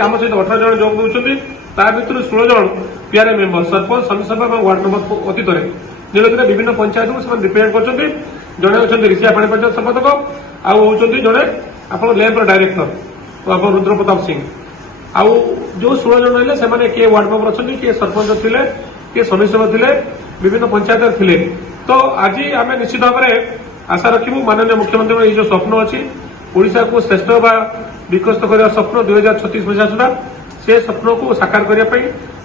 आम सहित 18 जन जोग देउछन्ती ता भितर 16 जन पीआरए मेंबर सरपंच समिति सभा और वार्ड मेंबर अतीत नीलगिरी विभिन्न पंचायत को रिप्रेजेंट करछन्ती जड़े अच्छा ऋषिया पाणी पंचायत संपादक आउ जड़े आप लैंप डायरेक्टर आप रुद्र प्रताप सिंह आउ जो 16 जन रही से किए वार्ड मेंबर अच्छा किए सरपंच थे किए समिति सभा थे विभिन्न पंचायत थे तो आज आम निश्चित भाव में आशा रखू माननीय मुख्यमंत्री जो स्वप्न अच्छी ओडिशा को श्रेष्ठ व विकसित करने स्वप्न 2036 मसीहा सुधा से स्वप्न को साकार करने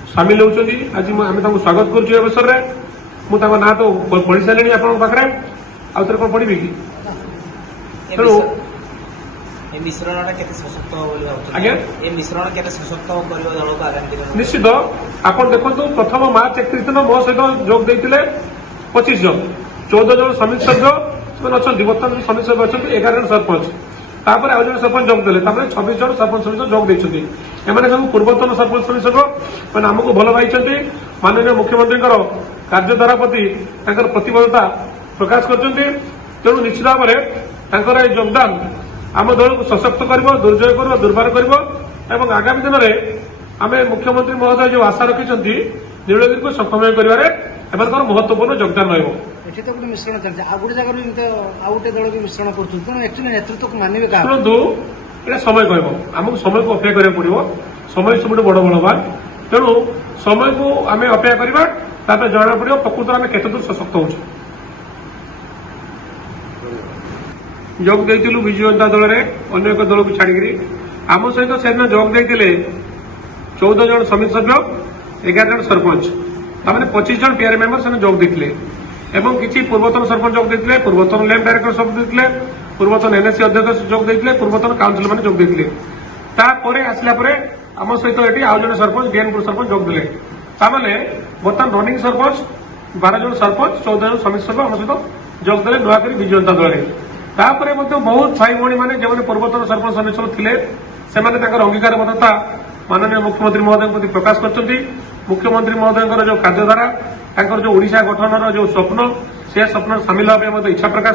सामिल होती आज आम स्वागत करुँ अवसर में मुझे ना तो पढ़ी सारे आपे आउ थे कौन पढ़ी कि तेणु निश्चित आप देखो प्रथम मार्च 31 दिन मो सहित जोग देते 25 जन 14 जन समिति सभ्य अच्छा बर्तमान समिति सभ्य अच्छा 11 जन सरपंच तापर आउ जन सरपंच जोग देते 26 जन सरपंच समिति जोग देते एम सब पूर्वतन सरपंच समिति सभ्य मैंने आमको भल पाई माननीय मुख्यमंत्री कार्यधारा प्रति प्रतिबद्धता प्रकाश कर तेणु निश्चित भाव में योगदान आम दल को सशक्त कर दुर्जय कर दुर्बार कर आगामी दिन में आम मुख्यमंत्री महोदय जो आशा रखिंट नीलगिरी को सक्षम कर महत्वपूर्ण योगदान रही मिश्रण चलती आ गोटे जगह दल भी मिश्रण कर नेतृत्व को मानवे शुणु ये समय कह आमको समय को अपेक्षा करा पड़ो समय सब बड़ बलवान तेणु समय को आम अपेक्षा करवा जना पड़ो प्रकृत आम केत दूर सशक्त हो जोग देलु विजु जनता दल में अन्य एक दल को छाड़ी आम सहित से जोग देते 14 जन समिति सभ्य 11 जन सरपंच ताने 25 जन पीआरए मेंबर से जोग देते किसी पूर्वतन सरपंच जोग देते पूर्वतन लैंप डायरेक्टर सब देते पूर्वतन एनएससी अध्यक्ष जोग देते पूर्वतन काउंसिल मैंने जोग देते आसला आम सहित ये आउ जन सरपंच डीएनपुर सरपंच जोग देते बर्तमान रनिंग सरपंच 12 जन सरपंच 14 जन समिति सभ्य आम सहित जोग दे नुआकरी विजु जनता दल तापर बहुत भाई भौणी मैंने जो पूर्वतन सरपंच समिति सब थे से अंगीकार बद्धता माननीय मुख्यमंत्री महोदय प्रति प्रकाश कर मुख्यमंत्री महोदय जो कार्यधारा जो ओडिशा गठन जो स्वप्न से स्वप्न सामिल होगा इच्छा प्रकाश